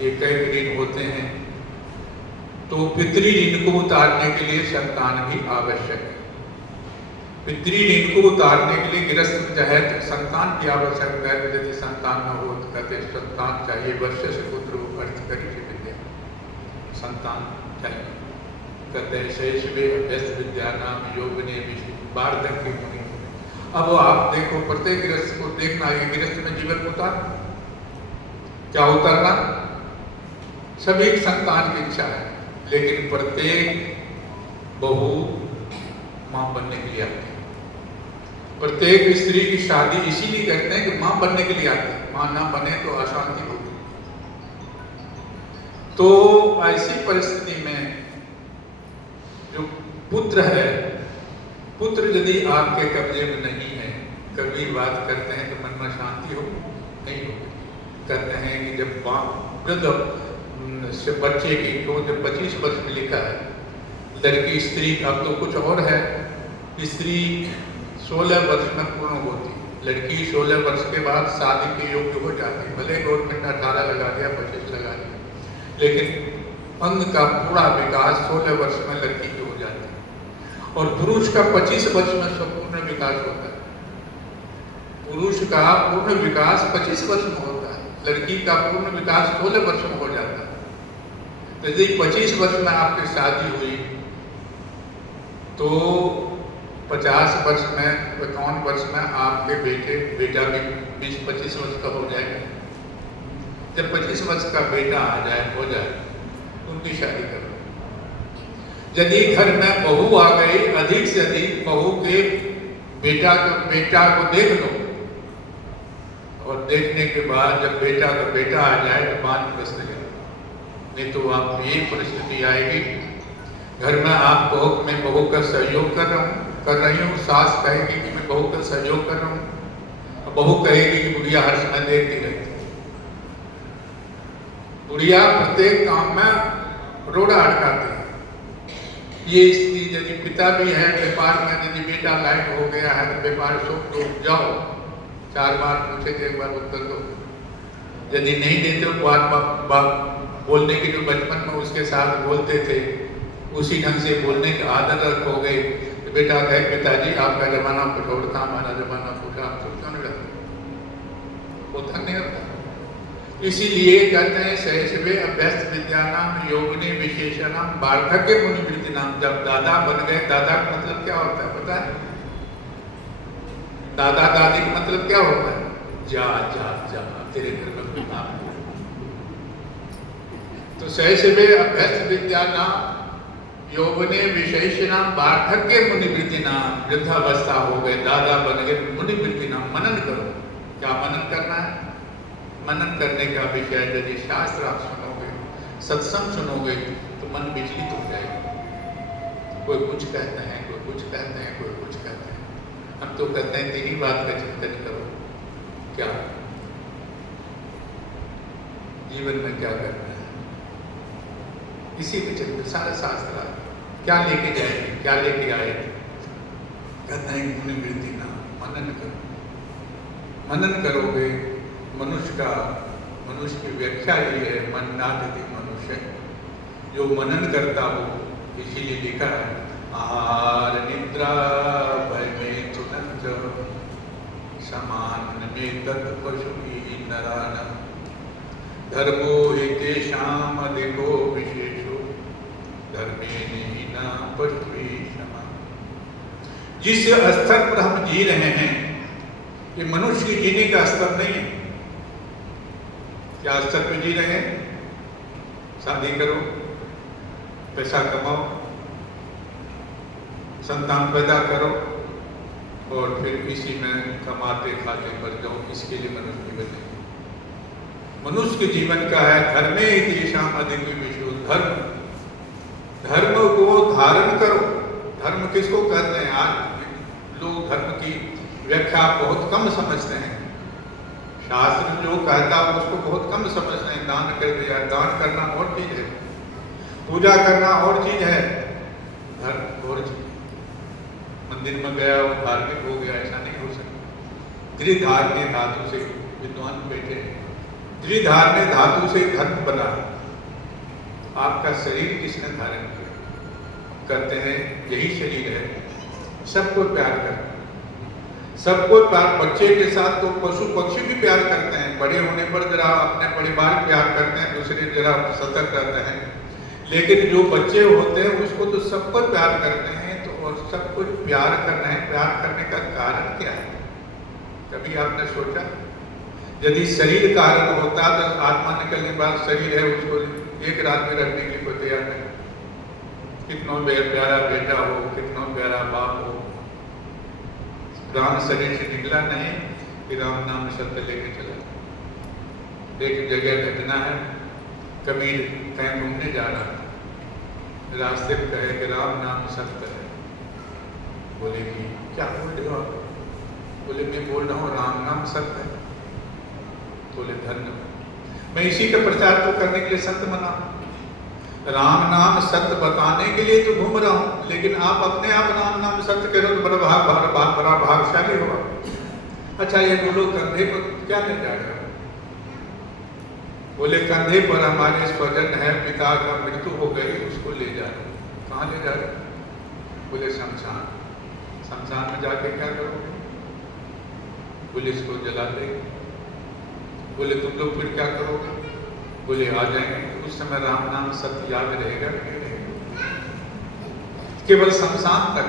ये कई ऋण होते हैं। तो पितृ ऋण को उतारने के लिए संतान भी आवश्यक है। पितृ ऋण को उतारने के लिए गृहस्थ में चाहे तो संतान की आवश्यकता है। यदि संतान न हो तो कहते संतान चाहिए, वर्ष से पुत्र अर्थ करी विद्या, संतान चाहिए। कहते हैं शेष वे अभ्यस्त विद्या नाम योग ने वार्धक्य मुनि। अब आप देखो प्रत्येक गृहस्थ को देखना है, गृहस्थ में जीवन उतार क्या उतारना, सभी संतान की इच्छा है, लेकिन प्रत्येक बहू मां बनने के लिए आती है। प्रत्येक स्त्री की शादी इसीलिए करते हैं कि मां बनने के लिए आती है, मां ना बने तो अशांति होगी। तो ऐसी परिस्थिति में जो पुत्र है, पुत्र यदि आपके कब्जे में नहीं है, कभी बात करते हैं तो मन में शांति हो नहीं हो। कहते हैं कि जब वृद्ध से बच्चे की, क्योंकि 25 वर्ष में लिखा है, लड़की स्त्री, अब तो कुछ और है, स्त्री 16 वर्ष में पूर्ण होती, लड़की 16 वर्ष के बाद शादी के योग्य हो जाती। भले गवर्नमेंट ने 18 लगा दिया, 25 लगा दिया, लेकिन अंग का पूरा विकास 16 वर्ष में लड़की की हो जाती है। और पुरुष का 25 वर्ष में संपूर्ण विकास होता है। पुरुष का पूर्ण विकास 25 वर्ष में होता है, लड़की का पूर्ण विकास 16 वर्ष में हो जाता है। तो यदि 25 वर्ष में आपकी शादी हुई तो 50 वर्ष में, 51 वर्ष में आपके बेटा भी 20-25 वर्ष का हो जाएगा। जब 25 वर्ष का बेटा आ जाए, हो जाए, उनकी शादी करो। यदि घर में बहू आ गई, अधिक से अधिक बहू के बेटा को देख लो, और देखने के बाद जब बेटा का बेटा आ जाए तो बात प्रश्न है। नहीं तो आप ये परिस्थिति आएगी, घर में आप कहो मैं बहू का सहयोग कर रही हूँ, सास कहेगी कि मैं बहू का सहयोग कर रहा हूँ, बहू कहेगी कि बुढ़िया हर समय देखती रहती। बुढ़िया प्रत्येक काम में रोड़ा अटकाती है। ये स्थिति यदि पिता भी है व्यापार में, यदि बेटा लाइट हो गया है तो व्यापार शुभ रुक जाओ, 4 बार पूछे तो 1 बार उत्तर दो। यदि नहीं देते हो बात बोलने की जो बचपन में उसके साथ बोलते थे उसी ढंग से बोलने की आदत रखोगे तो बेटा कहे पिताजी आपका जमाना कुछ और था, हमारा जमाना कुछ, आप तो क्यों नहीं रखते, होता नहीं होता। इसीलिए कहते हैं सहसवे अभ्यस्त विद्यानाम योगिनी विशेषणाम वार्धक्य मुनि वृत्ति नाम। जब दादा बन गए, दादा का मतलब क्या होता है पता है? दादा दादी का मतलब क्या होता है? जा जा जा, तेरे घर में कोई काम नहीं। तो सहसवे अभ्यस्त विद्यानाम यौवने विशेषणाम वार्धक्य मुनि वृत्ति नाम। वृद्धावस्था हो गए, दादा बन गए, मुनि वृत्ति नाम। मनन करो। क्या मनन करना है? मनन करने का विषय यदि शास्त्र आप सुनोगे, सत्संग सुनोगे तो मन विचलित हो जाएगा। कोई कुछ कहते हैं, कोई कुछ कहते हैं, कोई कुछ कहते हैं। हम तो कहते हैं तेरी बात का चिंतन करो। क्या जीवन में क्या करना है, इसी के चलते सारे शास्त्र क्या लेके जाएंगे, क्या लेके आएंगे। कहते हैं मुनि वृत्ति नाम, मनन करो। मनन करोगे मनुष्य की व्याख्या ये है, मन्नादि मनुष्य, जो मनन करता हो। इसीलिए लिखा है आहार निद्रा भय में तुनंज समान में तत् पशु ही नरान धर्मो हितेषाम अधिको विशेषो धर्मे नीना पशु ही समान। जिस स्तर पर हम जी रहे हैं ये मनुष्य के जीने का स्तर नहीं है। क्या स्तर पे जी रहे हैं? शादी करो, पैसा कमाओ, संतान पैदा करो और फिर इसी में कमाते खाते मर जाओ। इसके लिए मनुष्य जीवन नहीं। मनुष्य के जीवन का है धर्मे देशाम अधिक विशेष। धर्म को धारण करो। धर्म किसको कहते हैं? आज लोग धर्म की व्याख्या बहुत कम समझते हैं। शास्त्र जो कहता है उसको बहुत कम समझते हैं। दान कर दिया, दान करना और चीज है, पूजा करना और चीज है, धर्म और चीज। मंदिर में गया और धार्मिक हो गया, ऐसा नहीं हो सकता। त्रिधार्य धातु से विद्वान बैठे, त्रिधार्य धातु से धर्म बना। आपका शरीर किसने धारण किया? करते हैं यही शरीर है। सबको प्यार करना, सबको प्यार। बच्चे के साथ तो पशु पक्षी भी प्यार करते हैं। बड़े होने पर जरा अपने परिवार प्यार करते हैं, दूसरे जरा सतर्क रहते हैं। लेकिन जो बच्चे होते हैं उसको तो सबको प्यार करते हैं। तो और सब कुछ प्यार करना है। प्यार करने का कारण क्या है? कभी आपने सोचा? यदि शरीर कारण होता तो आत्मा निकलने के बाद शरीर है उसको एक रात में रखने के लिए कोई तैयार नहीं। कितना प्यारा बेटा हो, कितना प्यारा बाप हो, राम शरीर से निकला नहीं कि राम नाम सत्य लेके चला। एक जगह घटना है, कबीर कहीं घूमने जा रहा था, रास्ते में कहे कि राम नाम सत्य है। बोले कि क्या बोल रहे हो? बोले मैं बोल रहा हूँ राम नाम सत्य है। बोले धन्य, मैं इसी का प्रचार तो करने के लिए संत बना। राम नाम सत्य बताने के लिए तो घूम रहा हूं, लेकिन आप अपने आप राम नाम सत्य करो तो बड़ा भागशाली होगा। अच्छा ये बोलो कंधे पर क्या ले जाएगा? बोले कंधे पर हमारे स्वजन है, पिता का मृत्यु हो गई, उसको ले जा रहे। कहाँ ले जा रहे? बोले शमशान। शमशान में जाके क्या करोगे? पुलिस को जला देंगे। बोले तुम लोग फिर क्या करोगे? बोले आ जाएंगे। उस समय राम नाम सत्य याद रहेगा कि नहीं? केवल शमशान तक।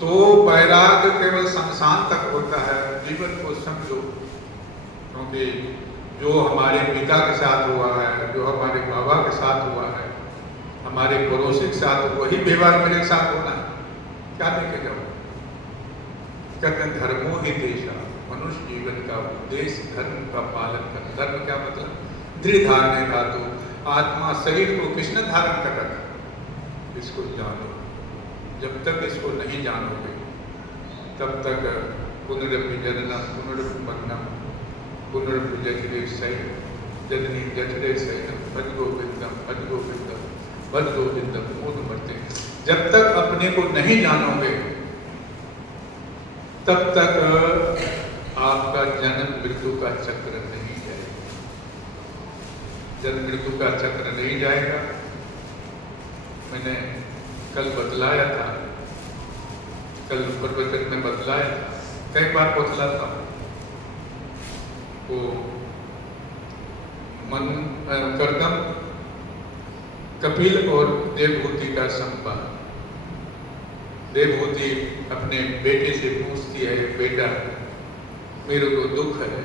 तो वैराग्य केवल शमशान तक होता है। जीवन को समझो, क्योंकि जो हमारे पिता के साथ हुआ है, जो हमारे बाबा के साथ हुआ है, हमारे पड़ोसी के साथ, वही व्यवहार मेरे साथ होना है। क्या लेके जाओ? कहते हैं धर्मो ही देशा। मनुष्य जीवन का उद्देश्य धर्म का पालन करना। धर्म क्या मतलब? दृढ़ धारण धातु। आत्मा शरीर को किसने धारण कर रखा? इसको जानो। जब तक इसको नहीं जानोगे तब तक पुनरपि जननम पुनर्मरणम पुनरपि जठरे शयनम जननी जठरे शयनम भज गोविंदम भज गोविंदम भज गोविंदम मूढ़ मरते। जब तक अपने को नहीं जानोगे तब तक आपका जन्म मृत्यु का चक्र नहीं जाएगा। जन्म मृत्यु का चक्र नहीं जाएगा। मैंने कल बतलाया था, कल प्रवचन में बतलाया था, कई बार बतलाता हूँ। वो करदम कपिल और देवभूति का संवाद। देवभूति अपने बेटे से पूछती है, बेटा मेरे को दुख है।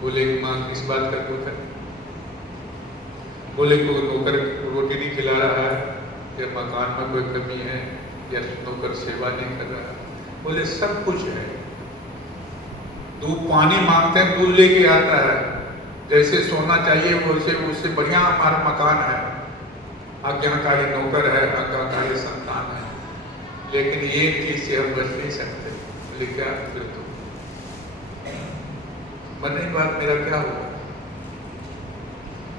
बोले माँ किस बात का दुख है? बोले को नौकर रोटी नहीं खिला रहा है, या मकान में कोई कमी है, या नौकर सेवा नहीं कर रहा है। बोले सब कुछ है। दूध पानी मांगते हैं, दूध लेके आता है। जैसे सोना चाहिए वैसे उससे बढ़िया हमारा मकान है, आज्ञाकारी नौकर है, आज्ञाकारी संतान है। लेकिन एक चीज से हम बच नहीं सकते। बोले क्या? फिर तो मरने के बाद मेरा क्या होगा?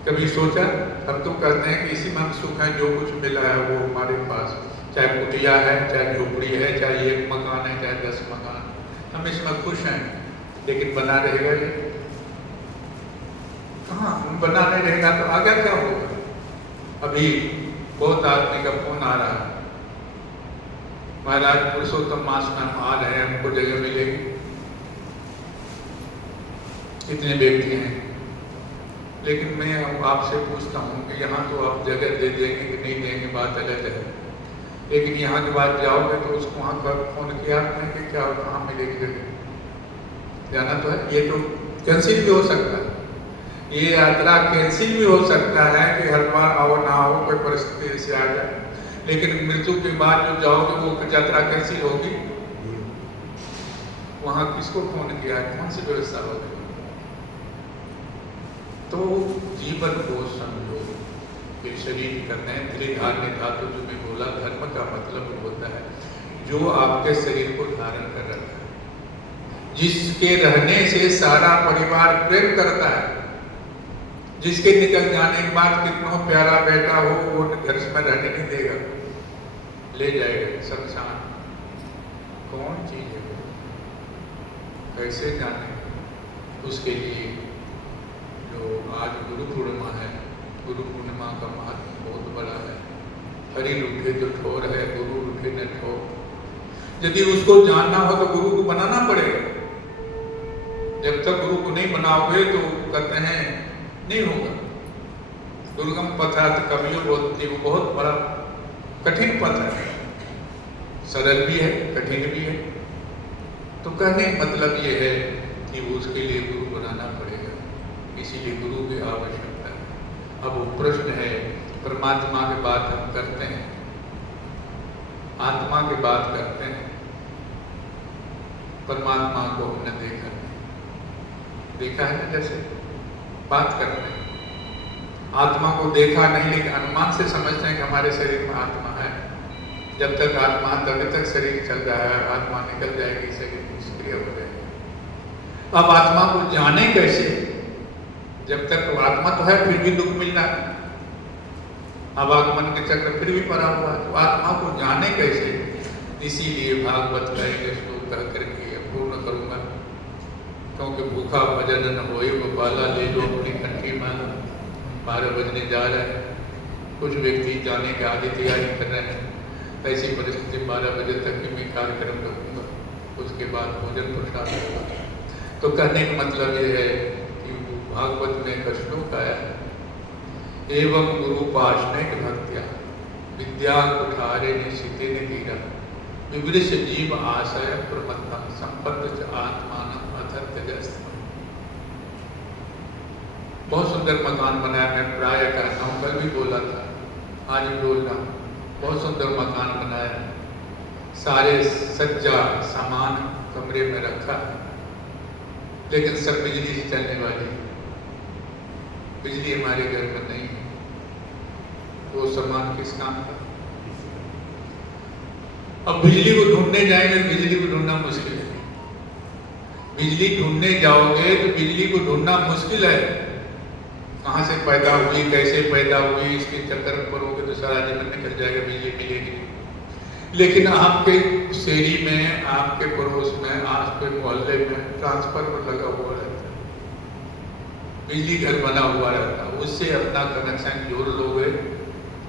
कभी सोचा? हम तो कहते हैं कि इसी में सुख है, जो कुछ मिला है वो हमारे पास, चाहे कुटिया है, चाहे झोपड़ी है, चाहे एक मकान है, चाहे 10 मकान, हम इसमें खुश हैं। लेकिन बना रहेगा ये? कहाँ बना नहीं रहेगा तो आगे क्या होगा? अभी बहुत आदमी का फोन आ रहा है, महाराज पुरुषोत्तम मास में हम आ रहे हैं, हमको जगह मिलेगी। इतने व्यक्ति हैं, लेकिन मैं आपसे पूछता हूँ कि यहाँ तो आप जगह दे देंगे कि नहीं देंगे बात अलग है, लेकिन यहाँ के बाद जाओगे तो उसको वहाँ पर फोन किया आपने कि क्या कहाँ मिलेगी जगह? जाना तो है। ये तो कैंसिल भी हो सकता है, ये यात्रा कैंसिल भी हो सकता है कि हर बार आओ ना आओ, कोई परिस्थिति ऐसे आ जाए। लेकिन मृत्यु के बाद जो जाओगे वो यात्रा कैंसिल होगी। वहाँ किसको फोन किया है, कौन सी व्यवस्था होगी? तो जीवन को समझो। ये शरीर करने त्रिधान्य धातु जो मैं बोला, धर्म का मतलब होता है जो आपके शरीर को धारण कर रखा है, जिसके रहने से सारा परिवार प्रेम करता है, जिसके निकल जाने के बाद कितना प्यारा बेटा हो वो घर में रहने नहीं देगा, ले जाएगा शमशान। कौन चीज है वो? कैसे जाने? उसके लिए जो आज गुरु पूर्णिमा है, गुरु पूर्णिमा का महत्व बहुत बड़ा है। हरि रूठे जो ठोर है, गुरु रूठे न ठोर। यदि उसको जानना हो तो गुरु को बनाना पड़ेगा। जब तक गुरु को नहीं बनाओगे तो कहते हैं नहीं होगा। दुर्गम पथ कवियों बोलते, वो बहुत बड़ा कठिन पथ है, सरल भी है कठिन भी है। तो कहने का मतलब ये है कि उसके लिए गुरु बनाना पड़ेगा, इसीलिए गुरु की आवश्यकता है। अब वो प्रश्न है, परमात्मा की बात हम करते हैं, आत्मा की बात करते हैं, परमात्मा को हमने देखा है ना, जैसे बात करते हैं, आत्मा को देखा नहीं, लेकिन अनुमान से समझते हैं कि हमारे शरीर में आत्मा है। जब तक आत्मा तभी तक शरीर चल रहा है, आत्मा निकल जाएगी, शरीर निष्क्रिय हो जाएगा। अब आत्मा को जाने कैसे? जब तक वो आत्मा तो है फिर भी दुख मिल रहा है, अब आगमन के चक्र फिर भी पड़ा हुआ है, तो आत्मा को जाने कैसे? इसीलिए भागवत का एक श्लोक कह करके पूर्ण करूंगा, क्योंकि भूखा भजन न होए गोपाला, ले लो अपनी कंठी माला। 12 बजने जा रहे हैं, कुछ व्यक्ति जाने के आगे तैयारी कर रहे हैं। ऐसी परिस्थिति 12 बजे तक की मैं कार्यक्रम रखूंगा, उसके बाद भोजन प्रसाद होगा। तो कहने का मतलब ये है कि भागवत में एक श्लोक आया है, एवं गुरु पाशने भक्त्या विद्या कुठारे निशिते ने धीरा विवृश जीव आशय प्रमत्तम संपत्त च आत्मान अथर्त्यजस्त। बहुत सुंदर मकान बनाया, मैं प्राय कहता हूँ, कल भी बोला था, आज भी बोल रहा हूँ। बहुत सुंदर मकान बनाया, सारे सज्जा सामान कमरे में रखा है, लेकिन सब बिजली से चलने वाली। बिजली हमारे घर में नहीं है, वो सामान किस काम का? अब बिजली को ढूंढने जाएंगे तो बिजली को ढूंढना मुश्किल है। बिजली ढूंढने जाओगे तो बिजली को ढूंढना मुश्किल है। कहाँ से पैदा हुई, कैसे पैदा हुई, इसके चक्कर में पड़ोगे तो सारा जीवन निकल जाएगा, बिजली मिलेगी। लेकिन आपके शहरी में, आपके पड़ोस में, आपके मोहल्ले में ट्रांसफार्मर लगा हुआ रहता है, बिजली घर बना हुआ रहता, उससे अपना कनेक्शन जोड़ लोगे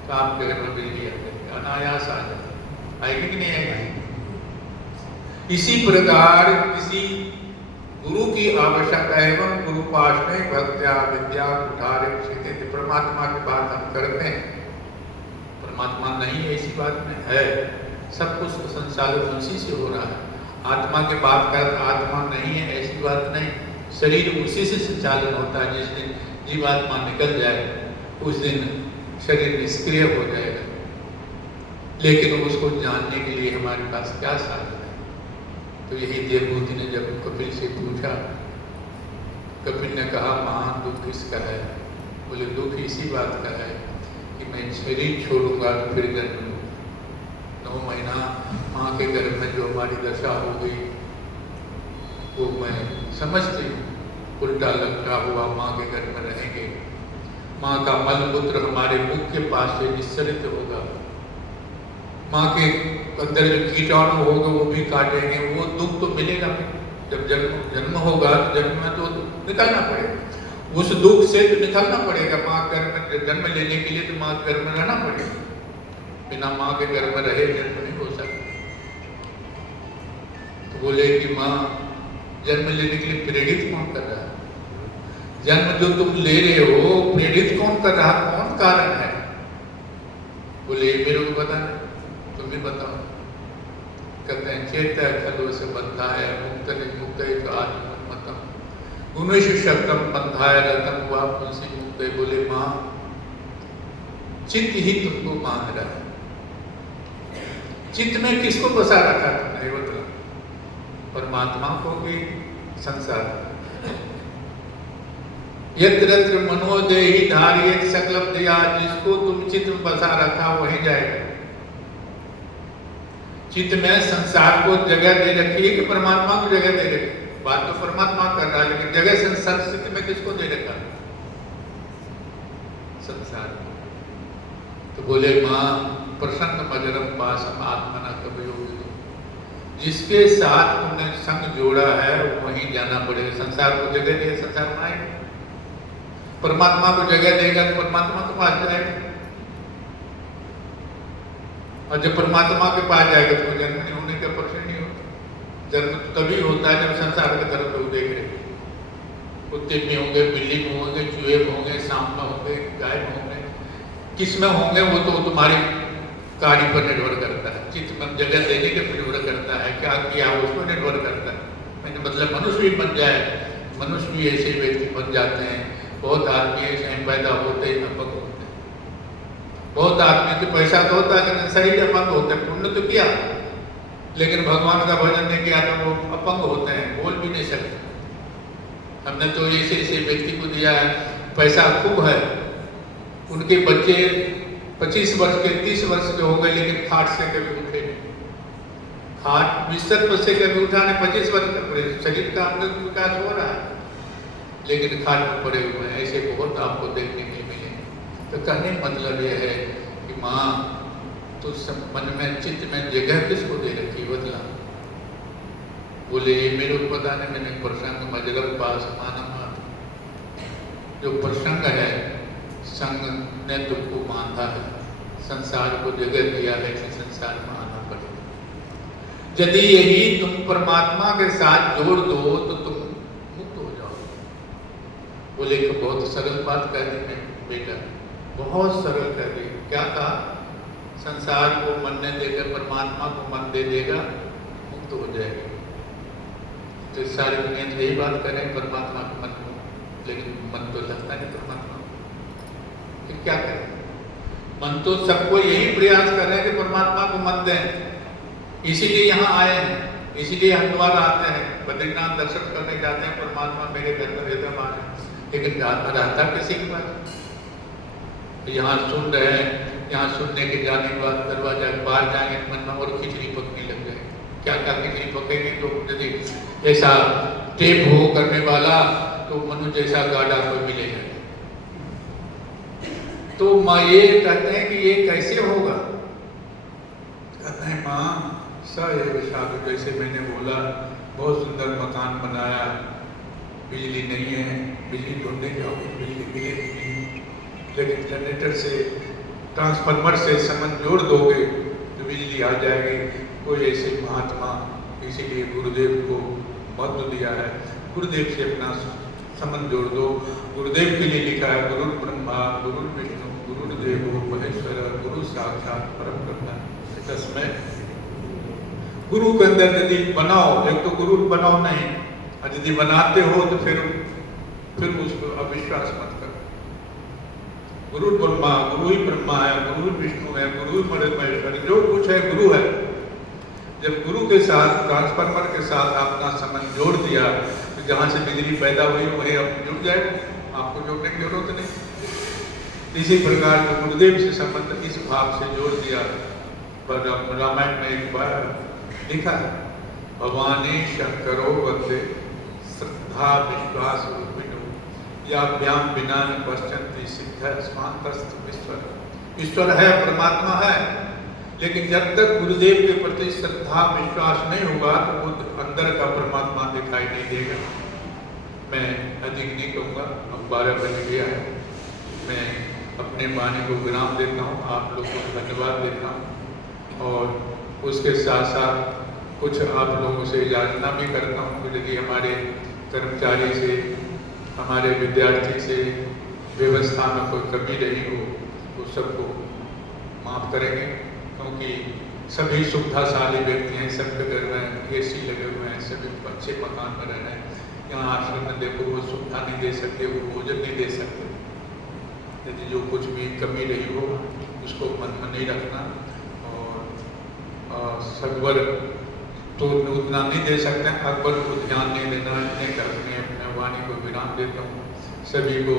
तो आपके घर में बिजली आ जाएगी, अनायास आ जाएगी, आएगी कि नहीं आएगी? इसी प्रकार किसी गुरु की आवश्यकता एवं गुरु पास में भक्त्या विद्या कुठारे क्षेत्र परमात्मा की बात हम करते हैं, परमात्मा नहीं है ऐसी बात में है, सब कुछ संचालन उसी से हो रहा है। आत्मा की बात कर, आत्मा नहीं है ऐसी बात नहीं, शरीर उसी से संचालन होता है। जिस दिन जीवात्मा निकल जाए उस दिन शरीर निष्क्रिय हो जाएगा, लेकिन उसको जानने के लिए हमारे पास क्या साधन है? तो यही देवभूति ने जब कपिल से पूछा, कपिल ने कहा महान दुख किसका है? बोले दुख इसी बात का है कि मैं शरीर छोड़ूंगा तो फिर जन्म लूँ। 9 महीना माँ के गर्भ में जो हमारी दशा हो गई वो मैं समझती हूँ, उल्टा लटका हुआ माँ के गर्भ में रहेंगे, माँ का मलमूत्र हमारे मुख के पास से निस्सरित होगा, माँ के अंदर जो कीटाणु होगा वो भी काटेंगे, वो दुख तो मिलेगा। जब जन्म होगा तो जन्म में तो निकलना पड़ेगा, उस दुख से तो निकलना पड़ेगा। माँ गर्भ में जन्म लेने के लिए तो माँ गर्भ में रहना पड़ेगा, बिना माँ के गर्भ में रहे जन्म नहीं हो सकता। तो बोले कि माँ जन्म लेने के लिए प्रेरित कौन कर रहा है? जन्म जो तुम ले रहे हो प्रेरित कौन कर रहा है, कौन कारण है? बोले मेरे को पता नहीं, तुम भी बताओ। कहते हैं चेत खलो से बंधा है मुक्त मुक्त तो आत्मतम गुणेश शक्तम बंधाय रतम हुआ तुलसी मुक्त। बोले माँ चित्त ही तुमको मान रहा है, चित्त में किसको बसा रखा तुमने? बता परमात्मा को भी संसार। यत्र यत्र मनोदेहि धारियेत सकल दया, जिसको तुम चित्त में बसा रखा वहीं जाएगा। चित्त में संसार को जगह दे रखी है कि परमात्मा को जगह दे रखी? बात तो परमात्मा कर रहा है, लेकिन जगह संसार चित्त में किसको दे रखा? संसार। तो बोले माँ प्रसन्न मजरम पासम आत्मना कभी होगी, जिसके साथ तुमने संग जोड़ा है वहीं जाना पड़ेगा। संसार को जगह दे, संसार में आएगा, परमात्मा को जगह देगा तो परमात्मा के पास जाएगा, और जब परमात्मा के पास जाएगा तो जन्म नहीं होने का प्रश्न नहीं होता। जन्म तो तभी होता है जब संसार की तरफ लोग देख रहे, कुत्ते में होंगे, बिल्ली में होंगे, चूहे में होंगे, सांप में होंगे, गाय में होंगे, किस में होंगे वो तो तुम्हारी कार्य पर निर्भर करता है। चित्त में जगह देने के पर निर्भर करता है, क्या किया उसको निर्भर करता है। मैंने मतलब मनुष्य भी बन जाए, मनुष्य भी ऐसे व्यक्ति बन जाते हैं। बहुत आदमी ऐसे पैदा होते ही अपंग होते हैं, बहुत आदमी के पैसा तो होता है लेकिन शरीर अपंग होते हैं। पुण्य तो किया लेकिन भगवान का भजन नहीं किया तो वो अपंग होते हैं, बोल भी नहीं सकते। हमने तो ऐसे ऐसे व्यक्ति को दिया है, पैसा खूब है, उनके बच्चे 25 वर्ष के 30 वर्ष के हो गए लेकिन खाट से कभी उठे नहीं। खाट बिस्तर पर से कभी उठा नहीं, 25 वर्ष तक पड़े, शरीर का अंदर विकास हो रहा है लेकिन खाट में पड़े हुए हैं। ऐसे बहुत आपको देखने के मिले। तो कहने मतलब यह है कि माँ तो मन में चित्त में जगह किसको दे रखी बदला? बोले मेरे को पता नहीं, मैंने प्रसंग मजलम पास माना मात, जो प्रसंग है संग ने तुमको बांधा है, संसार को जगह दिया है कि संसार में आना पड़ेगा। यदि यही तुम परमात्मा के साथ जोड़ दो तो तुम मुक्त हो जाओ। बोले कि बहुत सरल बात कह दी मैं बेटा, बहुत सरल कह दी। क्या कहा? संसार को मन ने देकर परमात्मा को मन दे देगा, मुक्त हो जाएगा। तो सारी दुनिया यही बात करें परमात्मा के मन को, लेकिन मन तो लगता नहीं परमात्मा। फिर क्या करें? मन तो सबको यही प्रयास कर रहे हैं कि परमात्मा को मन दें, इसीलिए यहाँ आए हैं, इसीलिए हरिद्वार आते हैं, बद्रीनाथ दर्शन करने जाते हैं। परमात्मा मेरे घर में रहता माने, लेकिन रहता किसी के पास? यहाँ सुन रहे हैं, यहाँ सुनने के जाने के बाद दरवाजा बाहर जाएंगे मन में और खिचड़ी पकने लग जाए। क्या क्या खिचड़ी पकेगी? तो यदि ऐसा टेप हो करने वाला तो मनुष्य जैसा गाड़ा कोई मिलेगा। तो माँ ये कहते हैं कि ये कैसे होगा? कहते हैं माँ स साधु, जैसे मैंने बोला बहुत सुंदर मकान बनाया, बिजली नहीं है, बिजली ढूंढने जाओगे बिजली मिलेगी नहीं, लेकिन जनरेटर से, ट्रांसफार्मर से संबंध जोड़ दोगे तो बिजली आ जाएगी। कोई ऐसे महात्मा, इसीलिए गुरुदेव को महत्व दिया है, गुरुदेव से अपना संबंध जोड़ दो। गुरुदेव के लिए लिखा है, गुरु ब्रह्मा गुरु विष्णु गुरुदेवो महेश्वर गुरु साक्षात परम ब्रह्म तस्मै। गुरु के अंदर यदि बनाओ, एक तो गुरु बनाओ नहीं, और यदि बनाते हो तो फिर उसको अविश्वास मत करो। गुरु ब्रह्मा, गुरु ही ब्रह्मा है, गुरु विष्णु है, गुरु महेश्वर, जो कुछ है गुरु है। जब गुरु के साथ, ट्रांसफार्मर के साथ अपना संबंध जोड़ दिया तो जहां से बिजली पैदा हुई वही अब जुड़ जाए, आपको जोड़ने की जरूरत नहीं। इसी प्रकार जो गुरुदेव से संबंध इस भाव से जोड़ दिया, पर रामायण में एक बार लिखा है, भवानी शंकरो वंदे श्रद्धा विश्वास रूपिणो याभ्याम बिना न पश्यन्ति सिद्ध स्वांतस्थ ईश्वर। ईश्वर है, परमात्मा है, लेकिन जब तक गुरुदेव के प्रति श्रद्धा विश्वास नहीं होगा तो वो अंदर का परमात्मा दिखाई नहीं देगा। मैं अधिक नहीं कहूँगा, अब 12 बज गया है। मैं अपने वाणी को विराम देता हूँ, आप लोगों को धन्यवाद देता हूँ और उसके साथ साथ कुछ आप लोगों से याचना भी करता हूँ कि यदि हमारे कर्मचारी से, हमारे विद्यार्थी से व्यवस्था में कोई कमी रही हो तो सबको माफ़ करेंगे, क्योंकि सभी सुविधाशाली व्यक्ति हैं, सबके घर में AC लगे हुए हैं, सभी अच्छे मकान में रह रहे हैं। यहाँ आश्रम में देखो वो सुविधा नहीं दे सकते, वो भोजन नहीं दे सकते। यदि जो कुछ भी कमी रही हो उसको मन में नहीं रखना, और सगवर तो उतना नहीं दे सकते, अकबर को ध्यान नहीं देना। इतने करके अपने वाणी को विराम देता हूँ। सभी को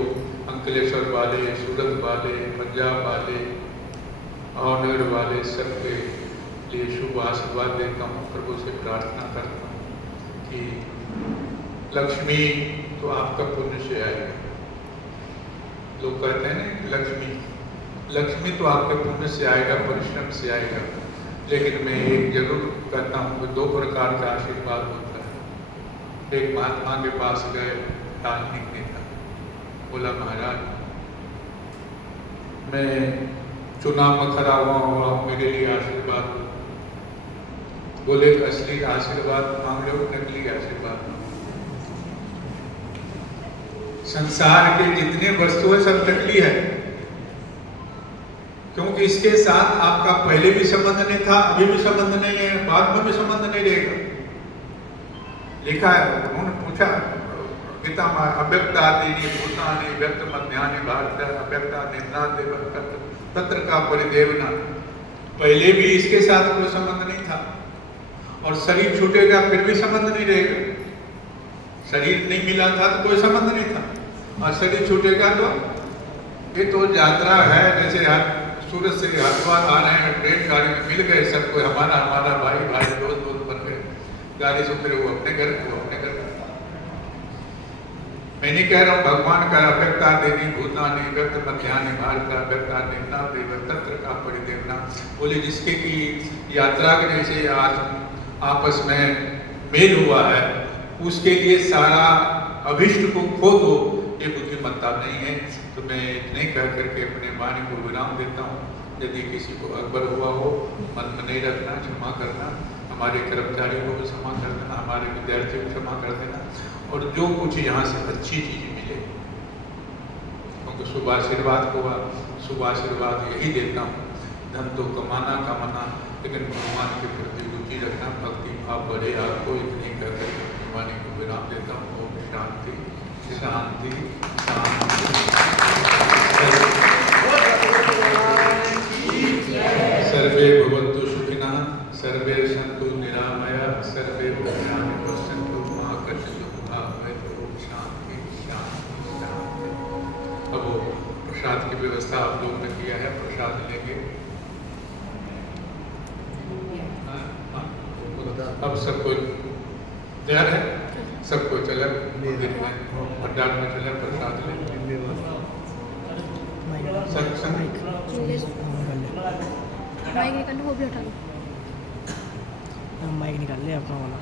अंकलेश्वर वाले, सूरत वाले, पंजाब वाले, ऑनर वाले सबके लिए शुभ आशीर्वाद देता हूँ। प्रभु से प्रार्थना करता हूँ कि लक्ष्मी तो आपका पुण्य से आएगा। लोग कहते हैं ना लक्ष्मी तो आपके पुण्य से आएगा, परिश्रम से आएगा। लेकिन मैं एक जरूर कहता हूँ कि 2 प्रकार का आशीर्वाद होता है। एक महात्मा के पास गए, राजनीतिक नेता, बोला महाराज मैं चुनाव में खड़ा हुआ, मेरे लिए आशीर्वाद दो। बोले असली आशीर्वाद मांग लो, नकली आशीर्वाद मांगो। संसार के जितने वस्तु है सब नकली है, क्योंकि इसके साथ आपका पहले भी संबंध नहीं था, अभी भी संबंध नहीं है, बाद में भी संबंध नहीं रहेगा। लिखा है, उन्होंने पूछा गीता में, अव्यक्तादीनि भूतानि व्यक्त मध्यानि भारत अव्यक्ता निद्रा देव तत्र का परिदेवना। पहले भी इसके साथ कोई संबंध नहीं था, और शरीर छूटेगा फिर भी संबंध नहीं रहेगा। शरीर नहीं मिला था तो कोई संबंध नहीं था, और शरीर छूटेगा तो ये तो यात्रा है। जैसे सूरत से हरिद्वार आ रहे हैं, ट्रेन गाड़ी में मिल गए सबको, हमारा भाई दोस्त बन गए, गाड़ी से उतरे, वो अपने घर, वो अपने घर। मैं नहीं कह रहा हूँ, भगवान का अव्यक्ता देनी भूतानि व्यक्त मध्यानि भारत अव्यक्ता निद्रा देव तत्र का परिदेवना। बोले जिसके की यात्रा के जैसे आज आपस में मेल हुआ है, उसके लिए सारा अभिष्ट को खो दो, ये बुद्धिमत्ता नहीं है। तो मैं इतने कह करके अपने वाणी को विराम देता हूँ। यदि किसी को अकबर हुआ हो, मन में नहीं रखना, क्षमा करना। हमारे कर्मचारियों को भी क्षमा कर देना, हमारे विद्यार्थियों को क्षमा कर देना, और जो कुछ यहाँ से अच्छी चीज मिले, क्योंकि शुभ आशीर्वाद को शुभ आशीर्वाद यही देता हूँ। धन तो कमाना, लेकिन भगवान के प्रति रुचि रखना, भक्ति भाव बढ़े आपको। इतनी कहकर अपनी वाणी को विराम देता हूँ। ओम शांति शांति शांति। सर्वे भवन्तु सुखिनः, सर्वे सन्तु निरामयाः, सर्वे भद्राणि पश्यन्तु मा कश्चित् दुःखभाग् भवेत्। ओम शांति शांति शांति। अब वो प्रसाद की व्यवस्था आप लोगों ने किया है, प्रसाद लेंगे। अब सबको तैयार है, सबको चले मंदिर में, भंडार में चले, प्रसाद ले। माइक निकाल लो, वो भी हटा लो। माइक निकाल ले अपना वाला।